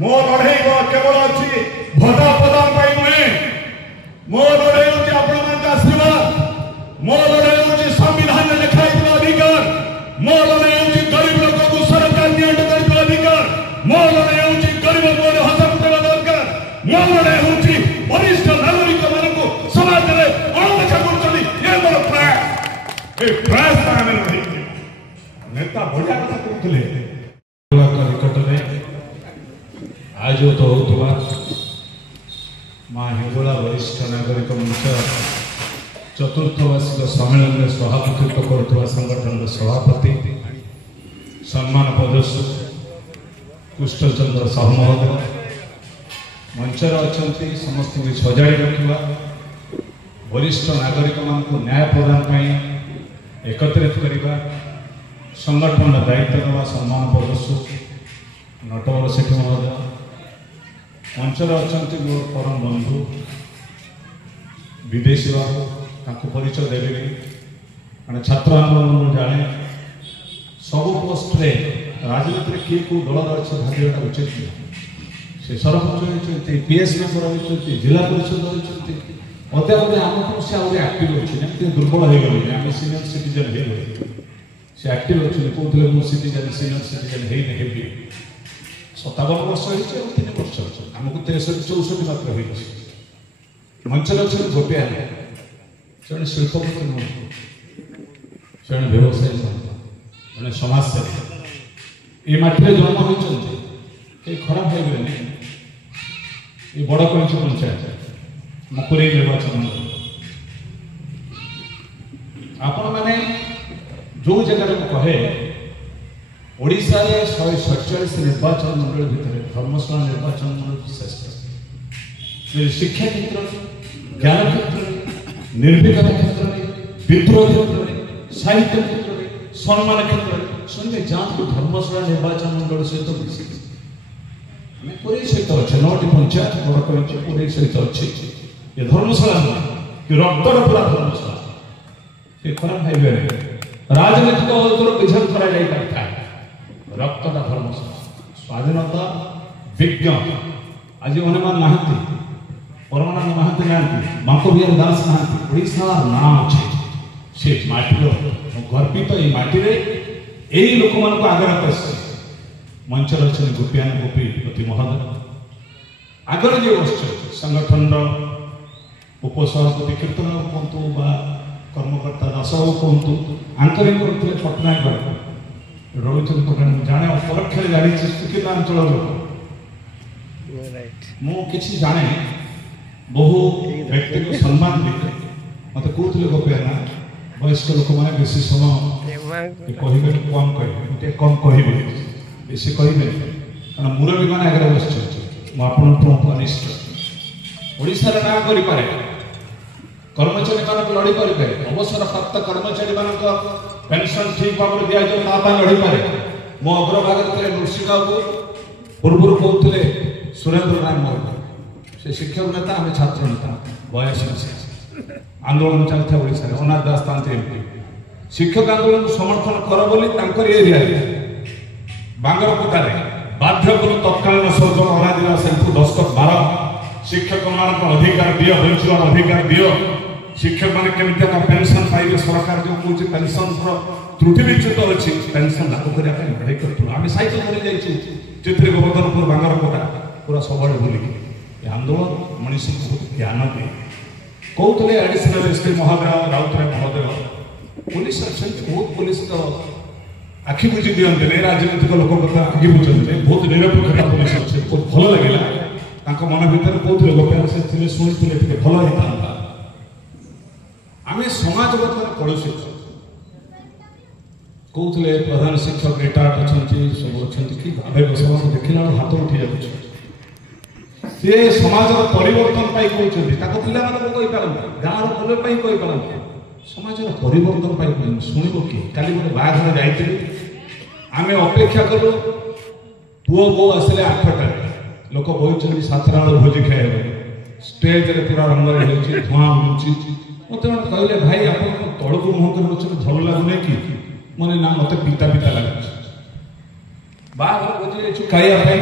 मो लड़े केवल अच्छी भदा प्रदान नुहे मो लड़े हूँ आपण आशीर्वाद मो लड़े हूँ संविधान लिखाई अधिकार मो लड़े हूँ गरीब लोक को सरकार नियंत्रण कर अधिकार मो लड़े हूँ गरीब को हजम देवा दरकार मो लड़े हूँ वरिष्ठ नागरिक मान समाज में अणदेखा कर प्रयास नेता बढ़िया कथा कहते निकट में आयोजित होता माँ हिंगोला वरिष्ठ नागरिक मंच चतुर्थ वार्षिक सम्मेलन में सभापतित्व कर संगठन सभापति सम्मान प्रदर्शक कृष्णचंद्र साहू महोदय मंचर अच्छा समस्त सजाई रखा वरिष्ठ नागरिक मान न्याय प्रदान एकत्रित करने संगठन दायित्व देवा सम्मान प्रदर्शक नटवर सेठी महोदय मंचर अच्छा मोर परम बंधु विदेशी बाबू परिचय देवी मैंने छात्र आंदोलन जाने सब पोस्ट राजनीति किए कौ दल अच्छे भाग्यटा उचित से सरपंच होती पीएस मेंबर होती जिला परिषद होती अद्यावधि आम कौन से आगे आक्टिव अच्छे दुर्बल हो गए आम सीनियर सिटीजन हो गए से आक्टिव अच्छे कहते हैं सिटीजन सीनियर सिटीजन होगी 57 वर्ष हो 3 वर्ष आमको 63-64 मात्र हो मंचर अच्छे गोटे से शिल्पपति नुह से व्यवसायी जड़े समाजसेवी ये मटी जन्म होती कई खराब हो गए ये बड़ कंच पंचायत मकुरे निर्वाचन आपण मैंने जो जगह कहे ओडिशा रे 147 निर्वाचन मंडल भितर धर्मशाला निर्वाचन मंडल श्रेष्ठ शिक्षा क्षेत्र ज्ञान क्षेत्र निर्भीकता क्षेत्र विद्रोह क्षेत्र साहित्य क्षेत्र सम्मान क्षेत्र शुणिए जातु धर्मशाला निर्वाचन मंडल सहित पूरे सहित अच्छे 9टी पंचायत बड़ कह पूरे सहित अच्छे ये धर्मशाला नुह रक्तर पूरा धर्मशाला ये खराब भाई राजनीतिक विजन कर रक्तटा धर्मशाला स्वाधीनता विज्ञ आज हनुमान नहांती परमानंद महांती नहांती माखविहारी दास नहांती ओडिशा नाम अच्छे से माटीर गर्वित ये माटी यही लोक मान आगे कर मंचर अच्छे गोपियान गोपीपति महोदय आगे जो बस संगठन उपसभापति कीर्तन कहतु कर्मकर्ता दास बाबू कहतु आंकरिंग करते पट्टनायक बाबू रविचंद्र पट्टनायक जाने परोक्ष जानी सुकिला अंचल मुझे जाने बहु व्यक्ति को सम्मान दिए मत कहते गोपियाना वयस्क लोक मैंने बेस समय कहे कम कहे कम कहे बेस कहे कारण मुरबी मैंने आगे बस मुझे ओडिशार ना करे कर्मचारी मान लड़ी पारे अवसर प्राप्त कर्मचारी मान पेंशन ठीक भाव में दि जाए लड़ी पारे मो अग्रभाग नृसिंह बाबू पूर्व कहते सुरेंद्र नारायण महोदय से शिक्षक नेता आम छात्र नेता बयास आंदोलन चलता ओडिशा अनाथ दास था एमपी शिक्षक आंदोलन समर्थन कर बोली एरिया बांगरकोटारे बाध्य करू तत्कालीन सर्जन अनादिवास दस्तखत 12 शिक्षक मान अधिकार दियो बंचार अधिकार दियो शिक्षक मैंने केमती पेंशन पाइबे सरकार जो कौन पेंशन त्रुटि विच्युत अच्छी पेंशन लागू करने लड़ाई करूँ आम साहित्य कर चित्री गोवर्धनपुर बांगरकोटा पूरा सब बुलिक आंदोलन मनीष बहुत ज्ञान दिए कहते एडिशनल एसपी महोदय राउतराय महोदय पुलिस अच्छे बहुत पुलिस तो आखि बुझी दिखते राजनीतिक लोक आखि बुझे बहुत निरपेक्षता पुलिस अच्छे बहुत भल लगे मन भर कहते गोपाल से शुणी भल होता आम समाज बर्तमान पड़ोसी कहते प्रधान शिक्षक रिटायर्ड अच्छा सब अच्छा कि देखला हाथ उठी जाऊँ सी समाज परिवर्तन कहते पिला गाँव भल कहीपारती समाज परिवर्तन शुणव किए काली गोटे बाहर जाइए आम अपेक्षा कलु पुओ बो आसिले 8टार लोक बहुत 7टा बेल भोजी खाए स्टेज पूरा रंग धूआ उड़ूची मत कहले भाई आप तौक मुह कर भल लगुनि कि मैंने ना मत पिता पिता लगे बाहर भोजी खाइबा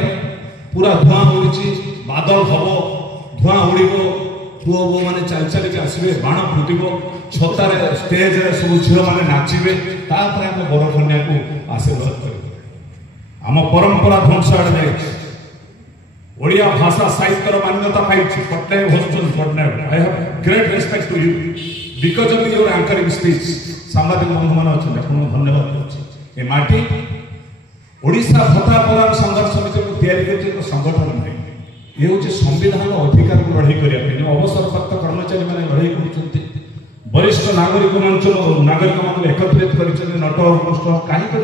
पूरा धुआं उड़ी बादल हम धुआं उड़ पुओ बो मैंने चल चल के आसवे बाण फुटब छतार स्टेज सब झील मैंने नाचे आम बर कन्या को आशीर्वाद कर आम परंपरा ध्वंस आड़े जाए ओडिया भाषा साहित्यर मान्यता पाई पट्टनायक होस्टन Pattanaik I have great respect to you because of your anchoring speech सांबादिक बंधु मान अच्छा धन्यवाद दूसरी ये माटी ओडिशा भत्ता प्रदान संघर्ष समिति को तैयारी कर संगठन नहीं ये हूँ संविधान अधिकार को लड़ाई करने अवसरप्राप्त कर्मचारी मैंने लड़ाई कर वरिष्ठ नागरिक मंच नागरिक मान एकत्रित कर नट अनुष्ठ कहीं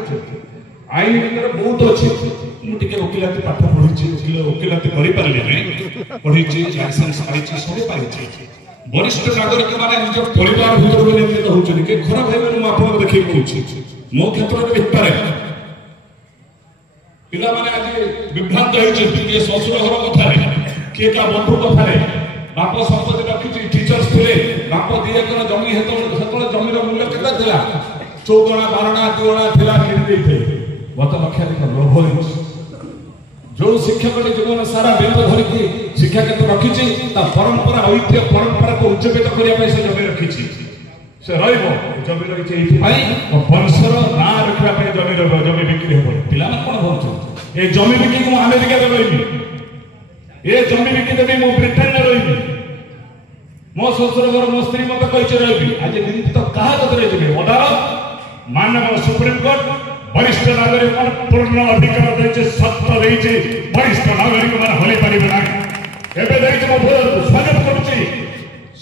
आईन भितर बहुत अच्छी मुझे वकिलाती पाठ पढ़ी वकिलाती पढ़ी लाइसेंस पाई सब पाई वरिष्ठ नागरिक मैंने निज परिवार भर निर्मित होती किए खराब भाई आप देखिए कौन मो क्षेत्र में पारे पिला माने आज विभ्रांत होइछथि के ससुर घर कथा के का बंधु कथा बाप संपत्ति रखी टीचर्स थे बाप दी एकर जमी हेतु जमीर मूल्य केते थिला 14 12 2 थिला किन देथे गत लक्षाधिक लोभ जो शिक्षक जीवन सारा बेद धरिकी शिक्षा क्षेत्र रखी परंपरा ऐतिह्य परंपरा को उज्जीवित करने से जमी रखी से जमी रही वंशर ना रखा जमी बिक्री हम पिला कौन भाव ये जमी बिकी मुझे अमेरिका रही ये जमी बिकी देवी मुझे ब्रिटेन रही मो शशुर घर मो स्त्री मत कही रही आज निंदित क्या कतरे जी अदालत माननीय सुप्रीम कोर्ट वरिष्ठ नागरिक पूर्ण अधिकार देते सत्य देते वरिष्ठ नागरिक मैंने हल पारे ना स्वागत करुच्ची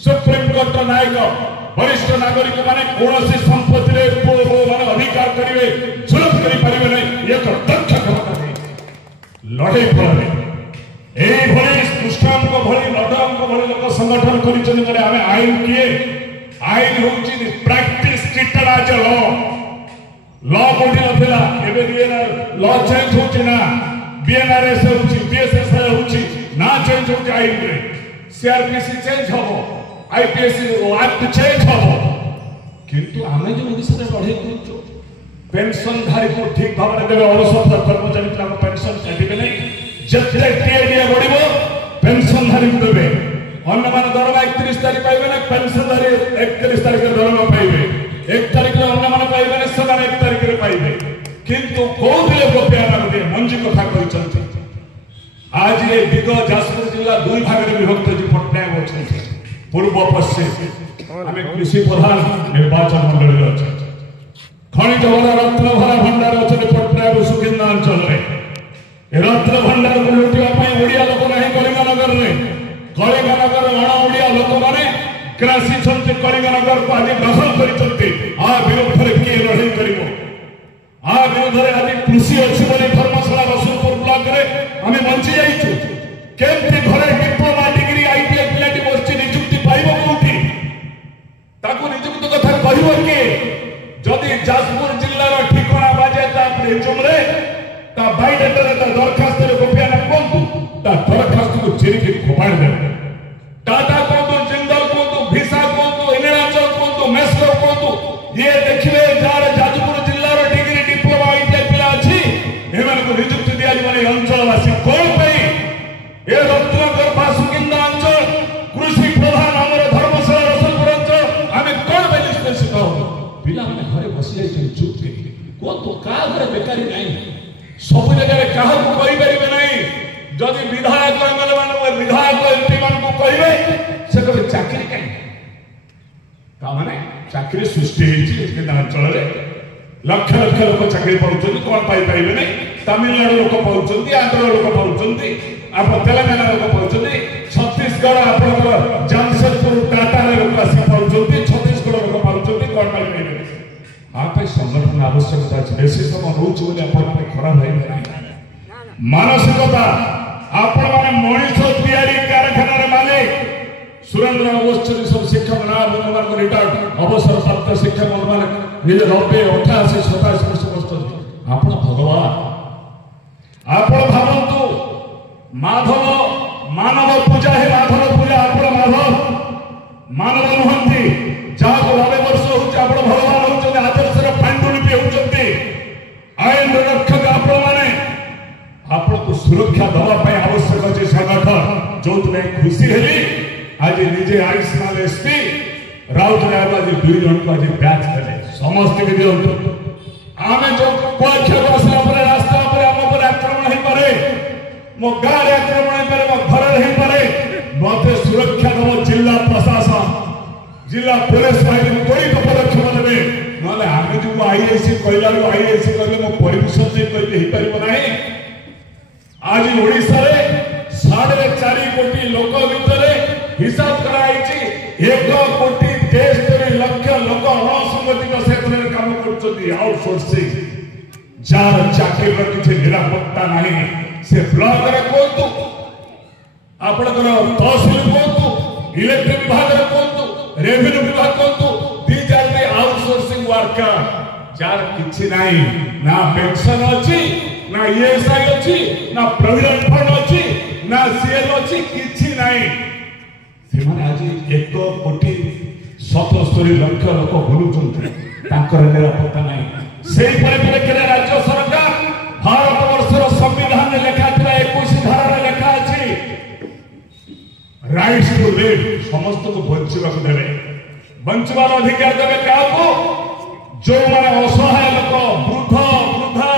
सुप्रीम कोर्ट नायक वरिष्ठ नागरिक माने कौन संपत्ति माने अधिकार करेंगे सुलभ करें नहीं एक दक्ष क्षमता लड़े फल दुष्टांक भली लडांक भली लोक संगठन कर आईन किए आईन हूँ practice treated as a law कोठी नथिला एबे लॉ चेंज होची ना बीएनआरएस होची बीएसएस होची ना चेंज होची आईन रे सीआरपीसी चेंज हो आईपीएस एक्ट चेंज हो किंतु आमे जो ओडिसा रे लड़ाई करू पेंशन धारी को ठीक भाव में देवे अवसर कर्मचारी को पेंशन देबे नहीं जते टीएडीए बढ़िबो पेंशन धारी को देबे अन्य मान दरमा 31 तारिख पाइबे ना पेंशन धारी 31 तारिख दरमा पाइबे 1 तारिख रे अन्य मान पाइबे ना समान 1 तारिख रे पाइबे किंतु कोथिले गोपियाना दे मंजी कथा कहिसंती आज ये दिग जाजपुर जिला दुई भाग रे विभक्त जी पटनायक होछन पूर्व पश्चिम आम कृषि प्रधान निर्वाचन मंडल अच्छे खनिज भरा रत्न भरा भंडार अच्छे पटनायक सुखिंदा अंचल रत्न भंडार को लुटा ओडिया लोक ना कलिंगनगर कलिंगनगर अण ओडिया लोक मैंने क्रासी कलिंगनगर को आज दखल कर विरुद्ध में किए लड़ाई कर विरुद्ध में आज कृषि अच्छी धर्मशाला रसूलपुर ब्लॉक में आम बंची जाइए केमती घरे डिप्लोमा डिग्री आईटीआई पिलाटी बस निजुक्ति पाइब कौटी ताकू निजुक्त कथा कह किए जदि जाजपुर जिलार ठिकाना बाजे रिज्यूम ता बायोडाटा दरखास्त गोपियाना कहतु दरखास्त को चिरिकी फोपाड़ दे टाटा कहतु जिंदल कहतु भिसा कहतु इनेराचल कहतु मेस्को कहतु ये देखिए जार जाजपुर जिलार डिग्री डिप्लोमा आईटीआई पिला अछि एमान को नियुक्ति दिया माने अंचलवासी कोन पई ए रत्नगर बासुकिंदा अंचल कृषि प्रधान हमर धर्मशाला रसूलपुर अंचल आमे कोन पई निष्पेषित हो पिला माने घरे बसि जाय चुप को तो का घरे बेकारी नहीं सब जगह क्या कहीपर नहीं जदि विधायक एमएलए विधायक एमपी मान कहे से कहे चाकरी कहीं माने चाकरी सृष्टि अंचल लक्ष लक्ष लोक चाकरी पाँच कौन पाइपर नहीं तमिलनाडु लोक पाँच आंध्र लोक पाँच आप तेलंगाना लोक पाँच छत्तीसगढ़ आप जमशेदपुर टाटा लोक आस पाँच छत्तीसगढ़ लोक पाँच कौन पाइपर आप संगठन आवश्यकता अच्छे बेसी समय रोचे खराब है मानसिकता आपण मैंने मनीष तैयारी कारखाना मालिक सुरेंद्र अवस्थी सब शिक्षक ना बंधु रिटायर्ड अवसर प्राप्त शिक्षक मैंने 90 88 87 वर्ष बसुँच आप भगवान आप भावतु माधव मानव पूजा है माधव पूजा आप माधव मानव नुहंती जहाँ 90 वर्ष होता भगवान होते आदर्श पांडुलिपि होती आईन रक्षक आपण को सुरक्षा दवाई जो खुशी हेली आज निजे आयुष्मान एसपी राउतराय आज 2 जन को आज बैच देले समस्त के दियंतु आमे जो कुआखिया बसला पर रास्ता पर हम पर आक्रमण ही पारे मो गाड़ी आक्रमण ही पारे मो घर ही पारे मते सुरक्षा दब जिला प्रशासन जिला पुलिस बाहिनी त्वरित पदक्षेप नेबे नले आमे जो आईएससी कहलारो आईएससी कहले मो परमिशन दे कहले ही परिबो नाही आज ओडिसा रे 4.5 कोटी लोक भितरे हिसाब कराइछि 1 कोटी 73 लाख लोक असंगठित क्षेत्र में काम करछथि आउटसोर्सिंग जार चाकरी रो किछि निरापत्ता नाही से ब्लॉक रे कोंतु आपनकर तहसील कोंतु इलेक्ट्रिक विभाग रे कोंतु रेवेन्यू विभाग कोंतु दी जाते आउटसोर्सिंग वर्कर जार किछि नाही ना पेंशन अछि ना ईएसआई अछि ना प्रोविडेंट फंड अछि ना सीएल अछि किछि नाही से माने आज 1 कोटी 77 लाख लोक बुलुचंती ताकर निरापत्ता नाही सेही परिप्रेक्षीरे राज्य सरकार भारत वर्षर संविधान में लेखा थिला 21 धारा रे लेखा अछि राइट्स टू लिव समस्त को बंचवा को देबे बंचवार अधिकार देबे काको जो माने असहाय लोक वृद्ध वृद्धा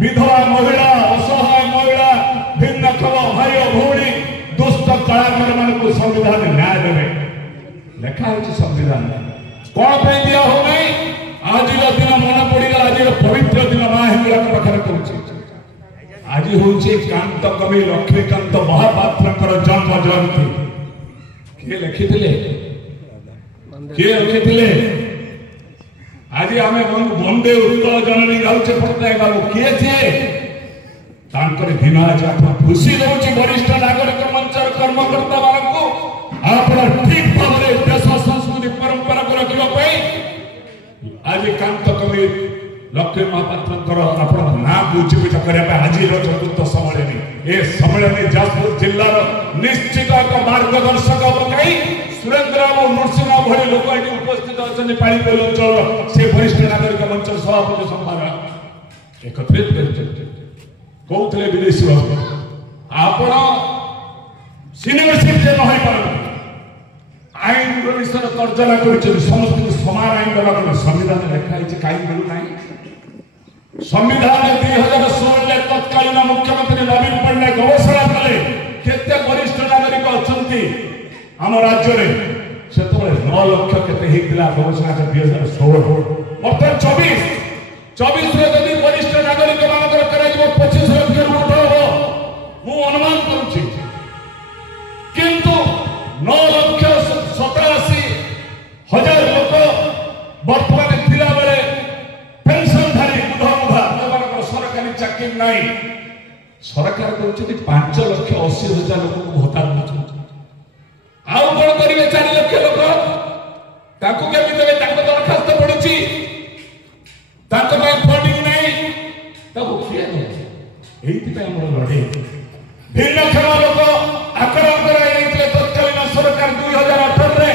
विधवा महिला असहाय महिला भिन्नक्षम भाई भौणी दुष्ट कलाकार मान को संविधान न्याय देवे लेखा है संविधान कौन पे दिया हो नहीं आज दिन मन पड़ेगा आज पवित्र दिन माँ हिंगला पाखे कहूँ आज हूँ कांत कवि लक्ष्मीकांत महापात्र जन्म जयंती किए लिखिले किए लिखिले आज आम वंदे उत्कल जननी गाउचे पट्टनायक बाबू किए थे तांकर दिन आज आप खुशी रोचे वरिष्ठ नागरिक मंचर कर्मकर्ता मानक आप ठीक भाव में देश संस्कृति परंपरा को रखा आज कांत कवि लक्ष्मी महापात्र आप नाम उज्जीवित करने आज चतुर्थ सम्मेलन ए सम्मेलन जाजपुर जिलार निश्चित एक मार्गदर्शक पकाई सुरेंद्र बाबू नरसिंह भली लोक ये उपस्थित अच्छा पाणीपल अंचल से वरिष्ठ नागरिक मंच सभापति संपादक एकत्रित कहते विदेशी बाबू आपण सिनेमेटिक न हो पार आईन विषय तर्जना कर समस्त समान आईन देवा संविधान लिखाई कहीं मिलूना संविधान 2016 तत्कालीन मुख्यमंत्री नवीन पट्टनायक घोषणा कले केते वरिष्ठ नागरिक अच्छा आम राज्य में से 9 लाख के घोषणा 2016 बर्तमान 24 जदि वरिष्ठ नागरिक मान 25 लाख नोट हम मु अनुमान करुच्ची किंतु 9,87,000 लोक बर्तमान थिला बेले पेंशनधारी बुढ़ा सरकारी चाकरी नहीं सरकार कहते 5,80,000 लोक को भत्ता दूसरी आउ कौन करेंगे 4 लाख लोक ताकू केमी देवे ताको दरखास्त पड़ुची ताको ପାଇଁ फंडिंग नहीं ताको किए नहीं एही पे हमर लड़े भिन्नक्षम लोक आकलन कराइले तत्कालीन सरकार 2018 रे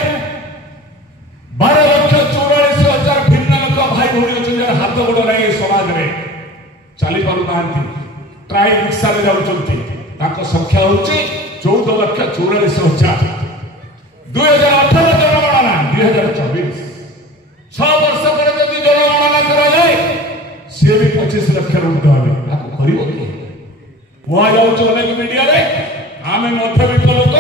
12,44,000 भिन्न लोक भाई भौणी अछि हाथ गोड़ नहीं समाज रे चली पारु नांती ट्राई रिक्शा रे जाउचंती ताको संख्या होची 14,44,000 2018 जनगणना 2024 6 वर्ष पर यदि जनगणना करा जाए से भी 25 लाख रुपया होवे ताको करिवो कि हुआ जाउछ अनेक मीडिया रे आमे मध्यबित्त लोक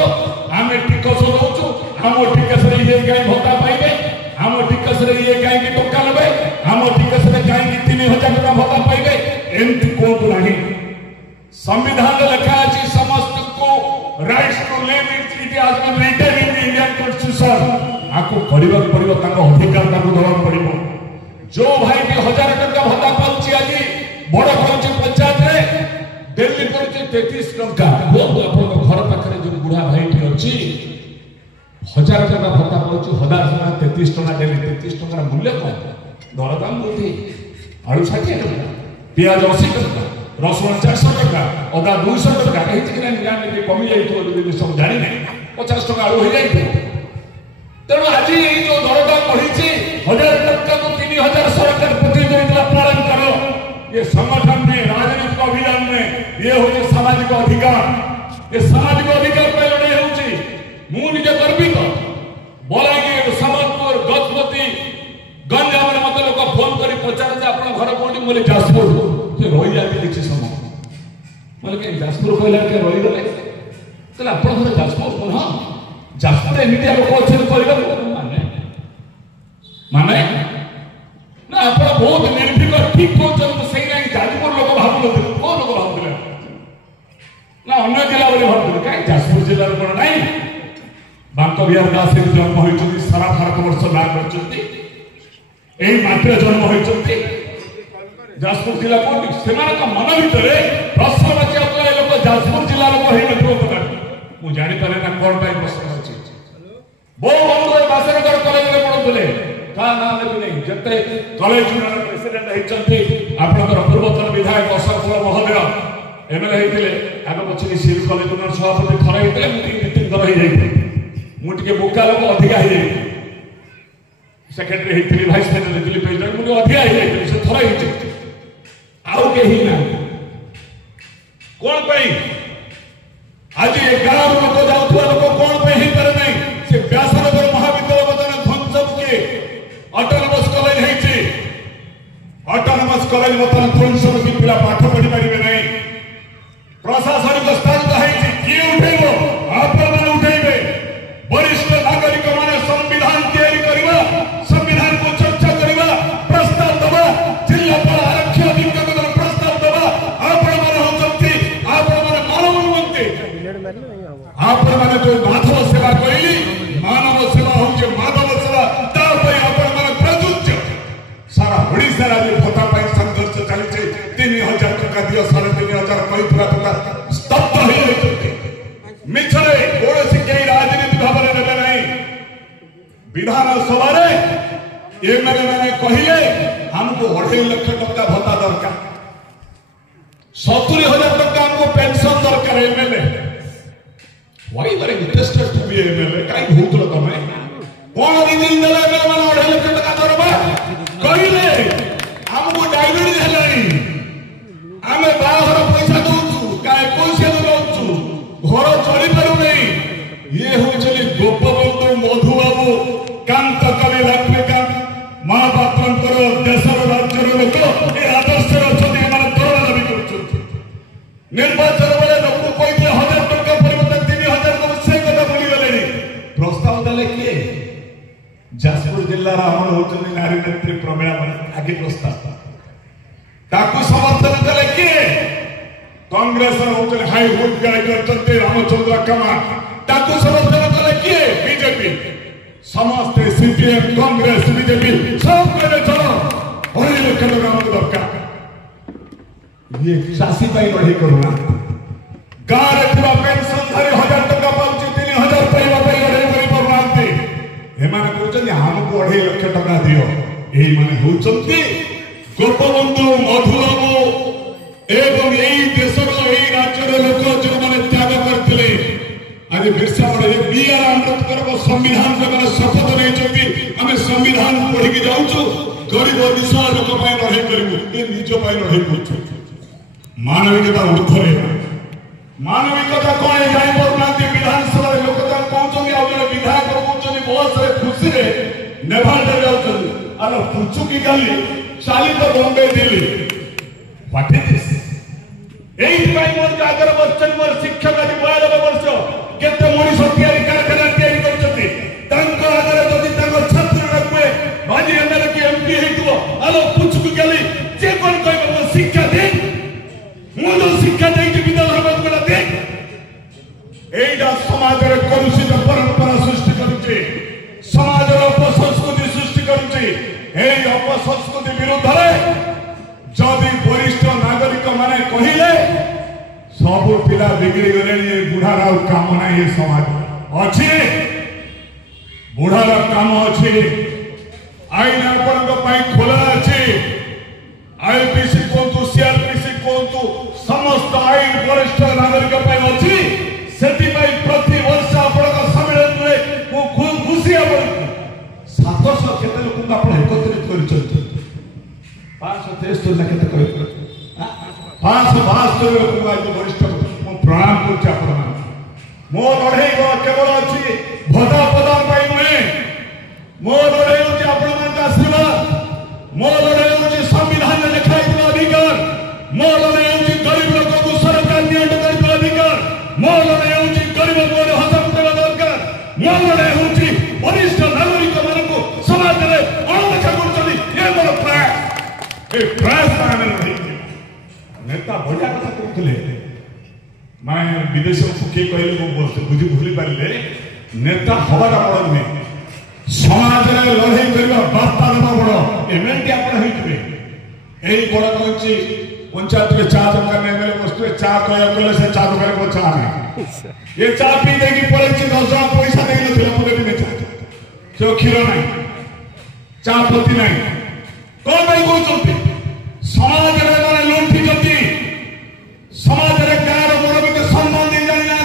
आमे टिकस दउछु हम टिकस रे ये काई भत्ता पाइबे हम टिकस रे ये काई की टका लेबे हम टिकस रे काई की 3,000 टका भत्ता पाइबे एंती कोन नाही संविधान लिखा अछि समस्त को rights to live it has been written in the Indian constitution आको करिबा पड़िबो ताको अधिकार ताको दवा पड़िबो जो भाई के 1,000 टका भत्ता पाउची आज बड़ पाउची पंचायत रे दिल्ली पड़ुची 33 टका आपन घर पाखरे जो बुढ़ा भाई ठी अछि 1,000 टका भत्ता पाउची 1,000 टका 33 टका डेली 33 टका मूल्य कम दर दाम वृद्धि आलू 60 टका प्याज 80 टका रसुण 400 टका अदा 200 टका कहि कि नहीं कमी जाई तो सब जानी नहीं 50 टका आलू हो जाई तेणु आज ये जो दरदाम बढ़ी 1,000 टका को 3,000 सरकार प्रतिनिधित्व पालन करो ये संगठन में राजनीतिक अभियान में ये हो सामाजिक अधिकार ये सामाजिक अधिकार ମୁଁ ନିଜେ ଗର୍ବିତ। ବଲାଙ୍ଗୀର, ସମ୍ବଲପୁର, ଗଜପତି, ଗଞ୍ଜାମରେ ମତେ ଲୋକ ଫୋନ କରି ପଚାରେ ଯେ ଆପଣ ଘର କୋଉଠି? ମୁଁ କହିଲି ଯାଜପୁର। ସେ ରହିଯାନ୍ତି କିଛି ସମୟ। ମୁଁ କହିଲି ଯାଜପୁର କହିଲା କେ ରହିଗଲେ? କହିଲେ ଆପଣ ଘର ଯାଜପୁର? ହଁ, ଯାଜପୁର ଏମିତିଆ ଲୋକ ଅଛନ୍ତି କହିଲେ ମାନେ ନା ଆପଣ ବହୁତ ନିର୍ଭୀକ ଠିକ କହୁଛନ୍ତି। ସେଇ ନାଇଁ ଯାଜପୁର ଲୋକ ଭାବୁନଥିଲେ। କୋଉ ଲୋକ ଭାବୁଥିଲେ? ନା ଅନ୍ୟ ଜିଲ୍ଲା ବୋଲି ଭାବୁଥିଲେ। କାହିଁ ଯାଜପୁର ଜିଲ୍ଲାର କ'ଣ ନାହିଁ? ବାଙ୍କ ବିହାର ଦାସ ଜନ୍ମ ହୋଇଛନ୍ତି, ସାରା ଭାରତ ବର୍ଷ ନାଁ କରିଛନ୍ତି, ଏହି ମାଟିରେ ଜନ୍ମ ହୋଇଛନ୍ତି। ଯାଜପୁର ଜିଲ୍ଲା କୋଉଠି? ସେମାନଙ୍କ ମନ ଭିତରେ ପ୍ରଶ୍ନ ବାଚି ଆସୁଥିଲା ଏ ଲୋକ ଯାଜପୁର ଜିଲ୍ଲା ଲୋକ ହେଇନଥିବ କଥା। ମୁଁ ଜାଣିପାରେ ନା କ'ଣ ପାଇଁ ପ୍ରଶ୍ନ ଅଛି। ବହୁ ବନ୍ଧୁ ବାସନଗର କଲେଜରେ ପଢୁଥିଲେ, ତା ନାଁ ନେବି ନାହିଁ। ଯେତେ କଲେଜ ପ୍ରେସିଡେଣ୍ଟ ହେଇଛନ୍ତି ଆପଣଙ୍କର ପୂର୍ବତନ ବିଧାୟକ ଅଶୋକ ମହୋଦୟ ଏମଏଲଏ ହେଇଥିଲେ। ଆଗ ପଛରେ ସିଲ୍ କଲେଜ ସଭାପତି ଥରେ ହେଇଥିଲେ, ମୁଁ 2-3 ଥର ହେଇଯାଇଥିଲି। ମୁଁ ଟିକେ ବୋକା ଲୋକ, ଅଧିକା ହେଇଯାଇଥିଲି। ସେକ୍ରେଟାରୀ ହେଇଥିଲି, ଭାଇସ୍ ପ୍ରେସିଡେଣ୍ଟ ହେଇଥିଲି, ପ୍ରେସିଡେଣ୍ଟ ମୁଁ ଅଧିକା ହେଇଯାଇଥିଲି। ସେ ଥରେ ହେଇଛି, ଆଉ କେହି ନାହାନ୍ତି। କ'ଣ ପାଇଁ ଆଜି ଏ ଗାଁରୁ ଲୋକ ଯାଉଥିବା ଲୋକ କ'ଣ ପାଇଁ ହେଇପାରେ ନାହିଁ? ସେ ବ୍ୟାସନଗର ମହାବିଦ୍ୟାଳୟ ବର୍ତ୍ତମାନ ଧ୍ୱଂସ କିଏ? ଅଟୋନମସ୍ କଲେଜ ହେଇଛି। ଅଟୋନମସ୍ କଲେଜ ବର୍ତ୍ତମାନ ଧ୍ୱଂସ କି ପିଲା ପାଠ ପଢି ପାରିବେ ନାହିଁ। ପ୍ରଶାସନିକ ସ୍ଥାନ ହେଇଛି, କିଏ ଉଠେଇବ? ଆପଣମାନେ ଉଠେଇବେ। ବରିଷ୍ଠ ନାଗରିକ ମାନେ ସମ୍ବିଧାନ ତିଆରି କରିବା, ସମ୍ବିଧାନକୁ ଚର୍ଚ୍ଚା କରିବା, ପ୍ରସ୍ତାବ ଦେବା, ଜିଲ୍ଲାପାଳ ଆରକ୍ଷୀ ଅଧୀକ୍ଷକଙ୍କର ପ୍ରସ୍ତାବ ଦେବା। ଆପଣମାନେ ହଉଛନ୍ତି, ଆପଣମାନେ ମାନବ ନୁହନ୍ତି। ଆପଣମାନେ ଯୋଉ ମାଧବ ସେବା କହିଲି, ମାନବ ସେବା ହଉଛି ମାଧବ ସେବା। ତା ପାଇଁ ଆପଣମାନେ ପ୍ରଯୁଜ୍ୟ। ସାରା ଓଡ଼ିଶାରେ ଆଜି ଭତ୍ତା ପାଇଁ ସଂଘର୍ଷ ଚାଲିଛି। 3000 ଟଙ୍କା ଦିଅ, 3500 କହିଥିବା ଟଙ୍କା ସ୍ତବ୍ଧ ହେଇଯାଉଛନ୍ତି। ମିଛରେ କୌଣସି କେହି ରାଜନୀତି ଭାବରେ ନେବେ ନାହିଁ। ବିଧାନସଭାରେ ଏମଏଲଏ ମାନେ କହିଲେ ଆମକୁ 2.5 ଲକ୍ଷ ଟଙ୍କା ଭତ୍ତା ଦରକାର, 70,000 ଟଙ୍କା ଆମକୁ ପେନସନ ଦରକାର। MLA Why you are interested to be MLA? କାଇଁ ଭଉତଲ ତମେ? କଣ ରିଜିନ ଦେଲେ ଏମଏଲଏ ମାନେ 2.5 ଲକ୍ଷ ଟଙ୍କା ଦରବା? କହିଲେ ଆମକୁ ଡାଇବେଟିସ ହେଲାଣି, ଆମେ ବାହାଘର ପଇସା ଦଉଛୁ, କାଇଁ ପଇସା ଦଉଛୁ, ଘର ଚଳି ପାରୁନି। ଇଏ ହଉଛନ୍ତି ଗୋପବନ୍ଧୁ, ମଧୁବାବୁ, କାନ୍ତ କବି, ଲକ୍ଷ୍ମୀକାନ୍ତ ମହାପାତ୍ରଙ୍କର ଦେଶର ରାଜ୍ୟର ଲୋକ ଏ ଆଦର୍ଶରେ ଅଛନ୍ତି। ଏମାନେ ଦରମା ଦାବି କରୁଛନ୍ତି। ନିର୍ବାଚନ ବେଳେ ଲୋକଙ୍କୁ କହିଥିଲେ 1000 ଟଙ୍କା ପରିବର୍ତ୍ତେ 3000 ଟଙ୍କା, ସେ କଥା ଭୁଲିଗଲେଣି। ପ୍ରସ୍ତାବ ଦେଲେ କିଏ? ଯାଜପୁର ଜିଲ୍ଲାର ଆମର ହଉଛନ୍ତି ନାରୀ ନେତ୍ରୀ ପ୍ରମିଳା ଆଗେ ପ୍ରସ୍ତାବ, ତାକୁ ସମର୍ଥନ କଲେ କିଏ? କଂଗ୍ରେସର ହଉଛନ୍ତି ହାଇହୁଡ୍ ଗାଈ କରିଛନ୍ତି ରାମଚନ୍ଦ୍ର କାମା, ତାକୁ ସମର୍ଥନ କଲେ କିଏ? ବିଜେପି। ସମସ୍ତେ ସିପିଏମ୍, କଂଗ୍ରେସ, ବିଜେପି ସବୁ କହିଲେ ଚଳ 2.5 ଲକ୍ଷ ଟଙ୍କା ଆମକୁ ଦରକାର। ଇଏ ଚାଷୀ ପାଇଁ ଲଢ଼େଇ କରୁନାହାନ୍ତି। ଗାଁରେ ଥିବା ପେନସନଧାରୀ 1000 ଟଙ୍କା ପାଉଛି, 3000 ପାଇବା ପାଇଁ ଲଢ଼େଇ କରିପାରୁନାହାନ୍ତି। ଏମାନେ କହୁଛନ୍ତି ଆମକୁ 2.5 ଲକ୍ଷ ଟଙ୍କା ଦିଅ। ଏଇମାନେ ହଉଛନ୍ତି ଗୋପବନ୍ଧୁ, ମଧୁବାବୁ ଏବଂ ଏଇ ଦେଶର, ଏଇ ରାଜ୍ୟର ଲୋକ ଯେଉଁମାନେ ତ୍ୟାଗ କରିଥିଲେ। ଆଜି ବିର୍ସା ମୁଣ୍ଡା, ବିଆର୍ ଆମ୍ବେଦକରଙ୍କ ସମ୍ବିଧାନ ସେମାନେ ଶପଥ ନେଇଛନ୍ତି, ଆମେ ସମ୍ବିଧାନ ପଢିକି ଯାଉଛୁ, ଗରିବ ନିଃସହାୟ ଲୋକ ପାଇଁ ଲଢ଼େଇ କରିବୁ। ଏ ନିଜ ପାଇଁ ଲଢ଼େଇ କରୁଛନ୍ତି। ମାନବିକତା ଉର୍ଦ୍ଧ୍ୱରେ। ମାନବିକତା କଣ ଜାଣିପାରୁନାହାନ୍ତି। ବିଧାନସଭାରେ ଲୋକ ତାଙ୍କୁ କହୁଛନ୍ତି, ଆଉ ଜଣେ ବିଧାୟକ କହୁଛନ୍ତି ବସରେ ଖୁସିରେ ନେଭାଲରେ ଯାଉଛନ୍ତି। ଆରେ ପୁଚୁକି ଗାଲି ଚାଲିତ Bombay Delhi. What is this? এইଥିପାଇଁ ମୋର ଆଗରେ ବସିଛନ୍ତି ମୋର ଶିକ୍ଷକ। ଆଜି 92 ବର୍ଷ, କେତେ ମଣିଷ ତିଆରି କାରଖାନା ତିଆରି କରିଛନ୍ତି। ତାଙ୍କ ଆଗରେ ଯଦି ତାଙ୍କ ଛାତ୍ରଟା କୁହେ ଆଜି ଏମଏଲଏ କି ଏମପି ହେଇଥିବ, ଆଲୋ ପୁଚୁକି ଗାଲି, ଯେ କ'ଣ କହିବ ମୋ ଶିକ୍ଷା ଦେ, ମୁଁ ଯୋଉ ଶିକ୍ଷା ଦେଇଛି ବିଧାନସଭା ଦେ। এইটা সমাজের কলুষিত পরম্পরা সৃষ্টি করছে, সমাজের অপসংস্কৃতি সৃষ্টি করছে। এই অপসংস্কৃতি বিরুদ্ধে যদি বরিষ্ঠ নাগরিক মানে কহিলে সবু পিলা বিগড়ি গলে, বুড়ার আর কাম নাই। এ সমাজ অছি, বুড়ার কাম অছি। আইন আপনার খোলা আছে। আইপিসি কুহতু, সিআরপিসি কুহতু, সমস্ত আইন বরিষ্ঠ নাগরিক অছি। ସେଥିପାଇଁ ପ୍ରତିବର୍ଷ ଆପଣଙ୍କ ସମ୍ମିଳନୀରେ ମୁଁ ଖୁବ୍ ଖୁସି। ଆପଣଙ୍କୁ 700 କେତେ ଲୋକଙ୍କୁ ଆପଣ ଏକତ୍ରିତ କରିଛନ୍ତି। 573 ନା କେତେ କହିଥିଲେ? 572 ଲୋକଙ୍କୁ ଆଜି ବରିଷ୍ଠ ମୁଁ ପ୍ରଣାମ କରୁଛି ଆପଣମାନଙ୍କୁ। मो लड़ाई केवल अच्छी भदा प्रदान नुहे मो लड़ाई हूँ आपण आशीर्वाद मो लड़ाई हूँ संविधान लिखाई अधिकार मो लड़ाई हूँ गरीब लोक को सरकार नियंत्रण कर अधिकार मो लड़ाई हूँ गरीब को हजम करवा दरकार मो लड़ाई हूँ वरिष्ठ नागरिक मान समाज में अणदेखा कर नेता बढ़िया कथा कहते मैं विदेश को किए कहले बुझी भूली पारे नेता हवाटा बड़ नुहे समाज में लड़ाई करवा बार्ता देवा बड़ एमएलटी आपड़े यही बड़ कहे पंचायत में चा दुकान एमएलए बसुए चा कहले से चा दुकान को चा नहीं ये चा पी दे पड़े 10 टका पैसा दे मुझे भी चा क्षीर ना चा पत्ती ना कौन भाई कहते समाज में लुंठी समाज गाँव मुरबी को सम्मान दे जानी ना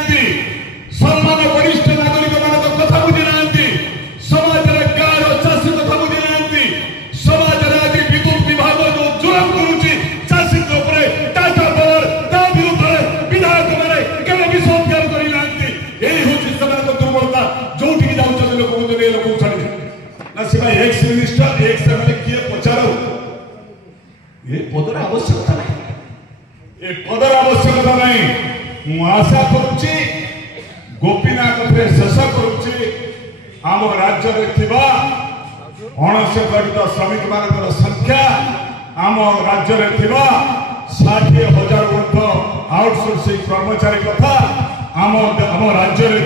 सम्मान वरिष्ठ नागरिक मान कथा बुझी ना समाज गाँव चाषी कथा बुझी ना समाज आज विद्युत विभाग जो जुलम करुच्ची चाषी टाटा पावर ता विरुद्ध विधायक मैंने केवे भी संस्कार करना यही हूँ दुर्बलता जो जाऊँ लोक छाड़ी ना सी एक्स मिनिस्टर एक्स एमएलए किए पचारो ये पदर आवश्यकता नहीं ये पदर आवश्यकता नहीं मु आशा करुच्ची गोपीनाथ शेष करुच्ची आम राज्य में अणसंगठित श्रमिक मान संख्या आम राज्य में 60,000 ऊर्ध आउटसोर्सिंग कर्मचारी कथा आम राज्य में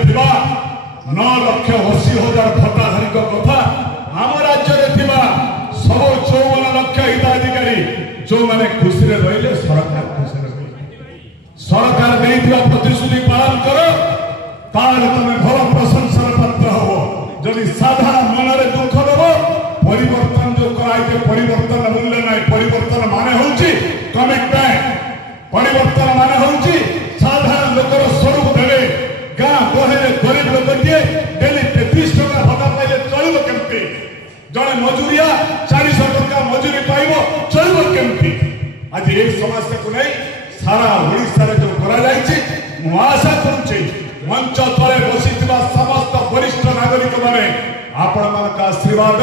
9,80,000 भत्ताधारी कथा आम राज्य में सब 54 लाख हिताधिकारी जो मैंने खुशी रही सरकार खुशी सरकार नहीं प्रतिश्रुति पालन कर तुम्हें भल प्रशंसार पात्र हम जदि साधारण मन में दुख दब परिवर्तन जो कराई परिवर्तन मूल्य ना परिवर्तन माने हूँ कमिटमेंट परिवर्तन माने हूँ साधारण लोकर स्वरूप देवे गाँ गहरे गरीब लोक डेली 33 टका भत्ता पाइले चलो केमती जड़े मजूरिया 400 टका मजूरी पाइब चलो केमती आज ये समस्या को नहीं सारा ओडिशा जो कर आशा करुच्ची मंच तले बसी समस्त वरिष्ठ नागरिक माने आपण मान आशीर्वाद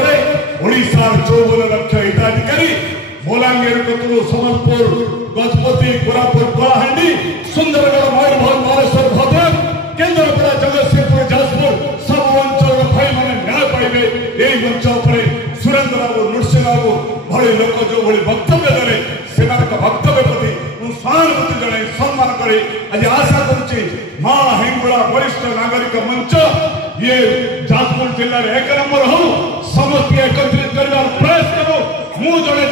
ओडिशा 54 लाख हिताधिकारी बलांगीर कतुरु सम्बलपुर गजपति कोरापुट कलाहांडी सुंदरगढ़ मयूरभंज बालेश्वर भद्रक केन्द्रापड़ा जगतसिंहपुर जाजपुर सब अंचल भाई मैंने न्याय पाइबे यही मंच पर सुरेंद्र बाबू नृसिंह बाबू भले लोक जो भाई वक्तव्य देले से वक्तव्य प्रति सहानुभूति जन सम्मान करे आज आशा करुच्ची माँ हिंगुड़ा वरिष्ठ नागरिक मंच ये जाजपुर जिले में 1 नंबर हो समस्त एकत्रित कर प्रयास करो मु जड़े